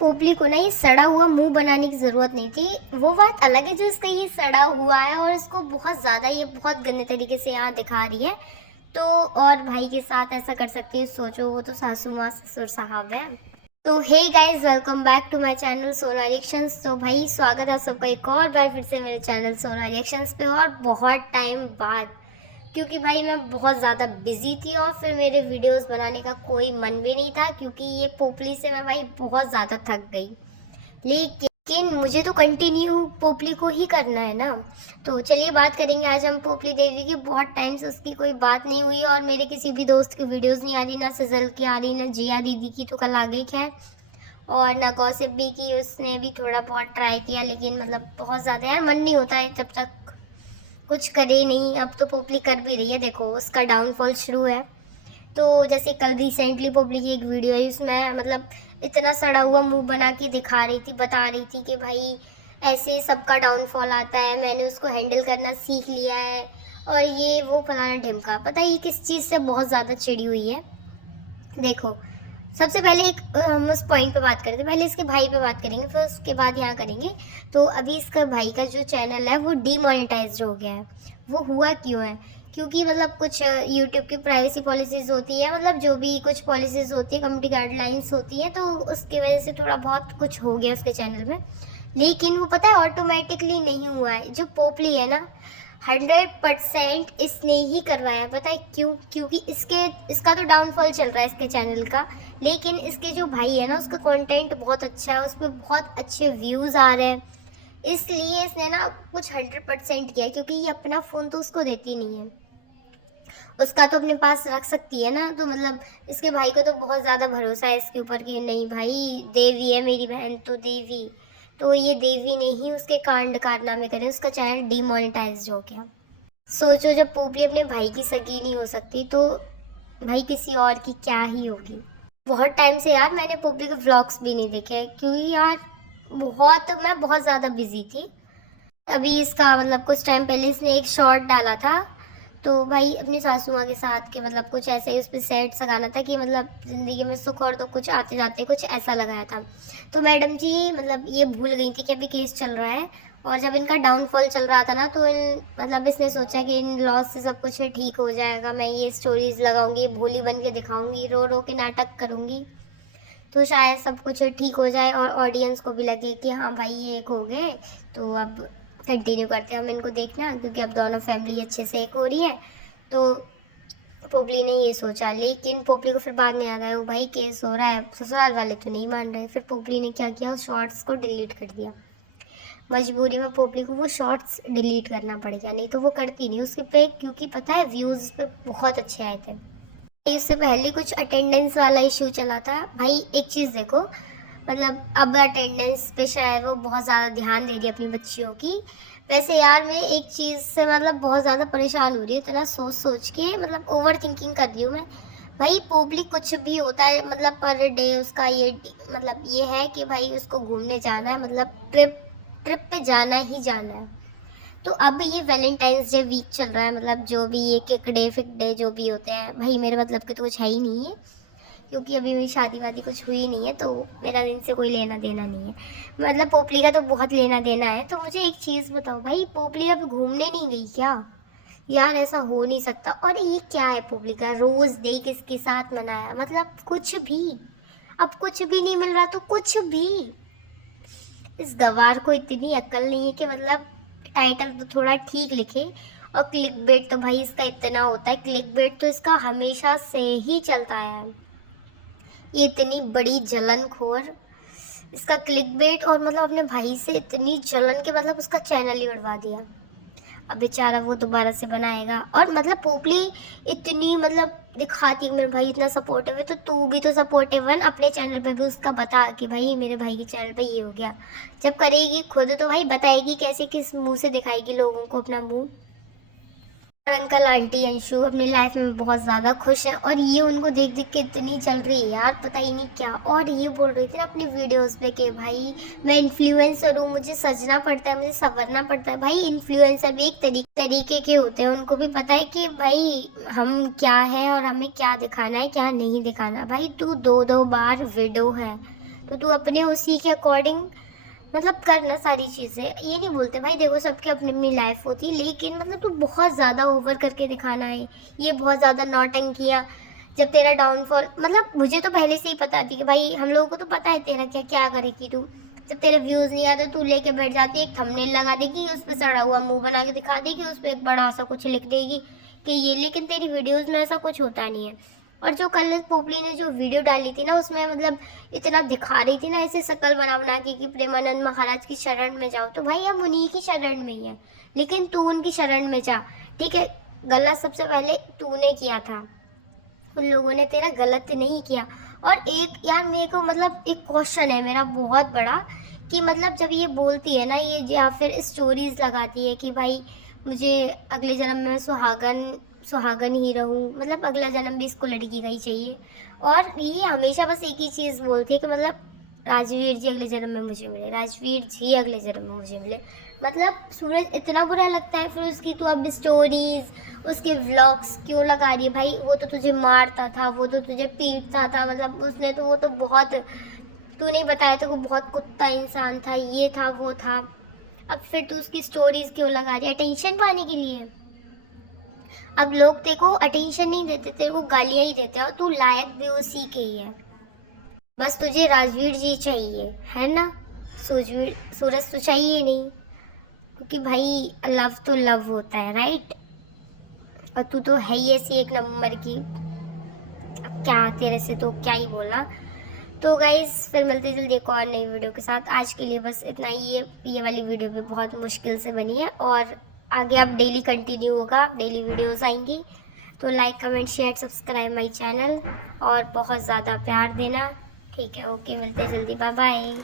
पोपली को ना ये सड़ा हुआ मुंह बनाने की ज़रूरत नहीं थी। वो बात अलग है जो इसका ये सड़ा हुआ है और इसको बहुत ज़्यादा ये बहुत गंदे तरीके से यहाँ दिखा रही है। तो और भाई के साथ ऐसा कर सकती है, सोचो, वो तो सासू माँ ससुर साहब है। तो hey guys, welcome back to my channel Sona reactions. तो भाई स्वागत है सबका एक और बार फिर से मेरे चैनल सोना रिएक्शंस पे, और बहुत टाइम बाद, क्योंकि भाई मैं बहुत ज़्यादा बिजी थी और फिर मेरे वीडियोस बनाने का कोई मन भी नहीं था, क्योंकि ये पोपली से मैं भाई बहुत ज़्यादा थक गई। लेकिन मुझे तो कंटिन्यू पोपली को ही करना है ना। तो चलिए बात करेंगे आज हम पोपली देवी की। बहुत टाइम से उसकी कोई बात नहीं हुई और मेरे किसी भी दोस्त की वीडियोस नहीं आ रही, ना सजल की आ रही, ना जिया दीदी की तो कल आ गई खैर, और ना गॉसिप भी की, उसने भी थोड़ा बहुत ट्राई किया, लेकिन मतलब बहुत ज़्यादा यार मन नहीं होता है जब तक कुछ करे नहीं। अब तो पोपली कर भी रही है, देखो उसका डाउनफॉल शुरू है। तो जैसे कल रिसेंटली पोपली की एक वीडियो है, उसमें मतलब इतना सड़ा हुआ मुंह बना के दिखा रही थी, बता रही थी कि भाई ऐसे सबका डाउनफॉल आता है, मैंने उसको हैंडल करना सीख लिया है, और ये वो फलाना ढिमका। पता है ये किस चीज़ से बहुत ज़्यादा चिड़ी हुई है? देखो, सबसे पहले एक हम उस पॉइंट पे बात करते हैं, पहले इसके भाई पे बात करेंगे, फिर उसके बाद यहाँ करेंगे। तो अभी इसका भाई का जो चैनल है वो डीमोनेटाइज्ड हो गया है। वो हुआ क्यों है? क्योंकि मतलब कुछ यूट्यूब की प्राइवेसी पॉलिसीज़ होती है, मतलब जो भी कुछ पॉलिसीज़ होती है, कम्युनिटी गाइडलाइंस होती है, तो उसकी वजह से थोड़ा बहुत कुछ हो गया उसके चैनल में। लेकिन वो पता है ऑटोमेटिकली नहीं हुआ है। जो पोपली है ना, 100% इसने ही करवाया है। पता है क्यों? क्योंकि इसका तो डाउनफॉल चल रहा है इसके चैनल का, लेकिन इसके जो भाई है ना, उसका कंटेंट बहुत अच्छा है, उस पर बहुत अच्छे व्यूज़ आ रहे हैं, इसलिए इसने ना कुछ 100% किया, क्योंकि ये अपना फ़ोन तो उसको देती नहीं है, उसका तो अपने पास रख सकती है ना। तो मतलब इसके भाई को तो बहुत ज़्यादा भरोसा है इसके ऊपर कि नहीं भाई, देवी है मेरी बहन तो देवी। तो ये देवी ने ही उसके कांड कारनामे करे, उसका चैनल डीमोनेटाइज हो गया। सोचो, जब पोपली अपने भाई की सगी नहीं हो सकती तो भाई किसी और की क्या ही होगी। बहुत टाइम से यार मैंने पोपली के व्लॉग्स भी नहीं देखे, क्योंकि यार मैं बहुत ज़्यादा बिजी थी। अभी इसका मतलब कुछ टाइम पहले इसने एक शॉर्ट डाला था, तो भाई अपनी सासू माँ के साथ के मतलब कुछ ऐसे ही उस पर सेट सगाना था कि मतलब ज़िंदगी में सुख और तो कुछ आते जाते, कुछ ऐसा लगाया था। तो मैडम जी मतलब ये भूल गई थी कि अभी केस चल रहा है, और जब इनका डाउनफॉल चल रहा था ना, तो इन मतलब इसने सोचा कि इन लॉस से सब कुछ ठीक हो जाएगा, मैं ये स्टोरीज लगाऊंगी, भोली बन के दिखाऊंगी, रो रो के नाटक करूंगी, तो शायद सब कुछ ठीक हो जाए और ऑडियंस को भी लगे कि हाँ भाई ये एक हो गए, तो अब कंटिन्यू करते हैं हम इनको देखना, क्योंकि अब दोनों फैमिली अच्छे से एक हो रही है। तो पोपली ने ये सोचा, लेकिन पोपली को फिर बाद में याद आया, वो भाई केस हो रहा है, ससुराल वाले तो नहीं मान रहे। फिर पोपली ने क्या किया, उस शॉर्ट्स को डिलीट कर दिया। मजबूरी में पोपली को वो शॉर्ट्स डिलीट करना पड़ गया, नहीं तो वो करती नहीं उसके पे, क्योंकि पता है व्यूज़ पे बहुत अच्छे आए थे। इससे पहले कुछ अटेंडेंस वाला इशू चला था। भाई एक चीज़ देखो, मतलब अब अटेंडेंस पे शायद वो बहुत ज़्यादा ध्यान दे रही है अपनी बच्चियों की। वैसे यार मैं एक चीज़ से मतलब बहुत ज़्यादा परेशान हो रही हूँ, इतना सोच सोच के मतलब ओवर थिंकिंग कर रही हूँ मैं। भाई पोपली कुछ भी होता है, मतलब पर डे उसका ये मतलब ये है कि भाई उसको घूमने जाना है, मतलब ट्रिप पे जाना ही जाना है। तो अब ये वैलेंटाइंस डे वीक चल रहा है, मतलब जो भी ये केक डे फिक डे जो भी होते हैं, भाई मेरे मतलब के तो कुछ है ही नहीं है, क्योंकि अभी मेरी शादी वादी कुछ हुई नहीं है, तो मेरा इनसे कोई लेना देना नहीं है। मतलब पोपली का तो बहुत लेना देना है। तो मुझे एक चीज़ बताओ भाई, पोपली अब घूमने नहीं गई क्या? यार ऐसा हो नहीं सकता। और ये क्या है, पोपली का रोज़ डे किसके साथ मनाया, मतलब कुछ भी। अब कुछ भी नहीं मिल रहा तो कुछ भी। इस गवार को इतनी अक्ल नहीं है कि मतलब टाइटल तो थोड़ा ठीक लिखे, और क्लिक बेट तो भाई इसका इतना होता है, क्लिक बेट तो इसका हमेशा से ही चलता है। ये इतनी बड़ी जलनखोर, इसका क्लिक बेट, और मतलब अपने भाई से इतनी जलन के मतलब उसका चैनल ही उड़वा दिया। अब बेचारा वो दोबारा से बनाएगा। और मतलब पोपली इतनी मतलब दिखाती है मेरे भाई इतना सपोर्टिव है, तो तू भी तो सपोर्टिव है, अपने चैनल पे भी उसका बता कि भाई मेरे भाई के चैनल पे ये हो गया। जब करेगी खुद तो भाई बताएगी कैसे, किस मुंह से दिखाएगी लोगों को अपना मुंह। और अंकल आंटी अंशु अपनी लाइफ में बहुत ज़्यादा खुश हैं, और ये उनको देख देख के इतनी चल रही है यार, पता ही नहीं क्या। और ये बोल रही थी ना अपनी वीडियोस पे कि भाई मैं इन्फ्लुएंसर हूँ, मुझे सजना पड़ता है, मुझे संवरना पड़ता है। भाई इन्फ्लुएंसर भी एक तरीके के होते हैं, उनको भी पता है कि भाई हम क्या है और हमें क्या दिखाना है क्या नहीं दिखाना। भाई तू 2-2 बार विडो है, तो तू अपने उसी के अकॉर्डिंग मतलब कर ना सारी चीज़ें। ये नहीं बोलते भाई, देखो सबकी अपनी अपनी लाइफ होती है, लेकिन मतलब तू बहुत ज़्यादा ओवर करके दिखाना है, ये बहुत ज़्यादा नौटंकियाँ। जब तेरा डाउनफॉल, मतलब मुझे तो पहले से ही पता थी कि भाई हम लोगों को तो पता है तेरा क्या क्या करेगी तू। जब तेरे व्यूज़ नहीं आते तू लेके बैठ जाती है, एक थंबनेल लगा देगी, उस पर सड़ा हुआ मुंह बना के दिखा देगी, उस पर एक बड़ा सा कुछ लिख देगी कि ये, लेकिन तेरी वीडियोज़ में ऐसा कुछ होता नहीं है। और जो कल पोपली ने जो वीडियो डाली थी ना, उसमें मतलब इतना दिखा रही थी ना ऐसे शक्ल बना के कि प्रेमानंद महाराज की शरण में जाओ, तो भाई हम उन्हीं की शरण में ही है, लेकिन तू उनकी शरण में जा, ठीक है। गलत सबसे पहले तूने किया था, उन लोगों ने तेरा गलत नहीं किया। और एक यार मेरे को मतलब एक क्वेश्चन है मेरा बहुत बड़ा, कि मतलब जब ये बोलती है ना ये, या फिर स्टोरीज लगाती है कि भाई मुझे अगले जन्म में सुहागन ही रहूं, मतलब अगला जन्म भी इसको लड़की का ही चाहिए। और ये हमेशा बस एक ही चीज़ बोलती है कि मतलब राजवीर जी अगले जन्म में मुझे मिले, राजवीर जी अगले जन्म में मुझे मिले। मतलब सूरज इतना बुरा लगता है फिर उसकी, तो अब स्टोरीज उसके व्लॉग्स क्यों लगा रही है भाई? वो तो तुझे मारता था, वो तो तुझे पीटता था, मतलब उसने तो वो तो बहुत, तू नहीं बताया तो वो बहुत कुत्ता इंसान था, ये था वो था। अब फिर तू उसकी स्टोरीज क्यों लगा रही है? अटेंशन पाने के लिए। अब लोग तेरे को अटेंशन नहीं देते, तेरे को गालियां ही देते हैं, और तू लायक भी उसी के ही है। बस तुझे राजवीर जी चाहिए है ना, सूरज तो चाहिए नहीं, क्योंकि भाई लव तो लव होता है, राइट। और तू तो है ही ऐसी एक नंबर की, अब क्या तेरे से तो क्या ही बोलना। तो गाइज फिर मिलते जल्दी एक और नई वीडियो के साथ। आज के लिए बस इतना ही। ये वाली वीडियो भी बहुत मुश्किल से बनी है, और आगे अब डेली कंटिन्यू होगा, डेली वीडियोस आएंगी। तो like comment share subscribe my channel, और बहुत ज़्यादा प्यार देना, ठीक है। ओके, मिलते जल्दी, बाय बाय।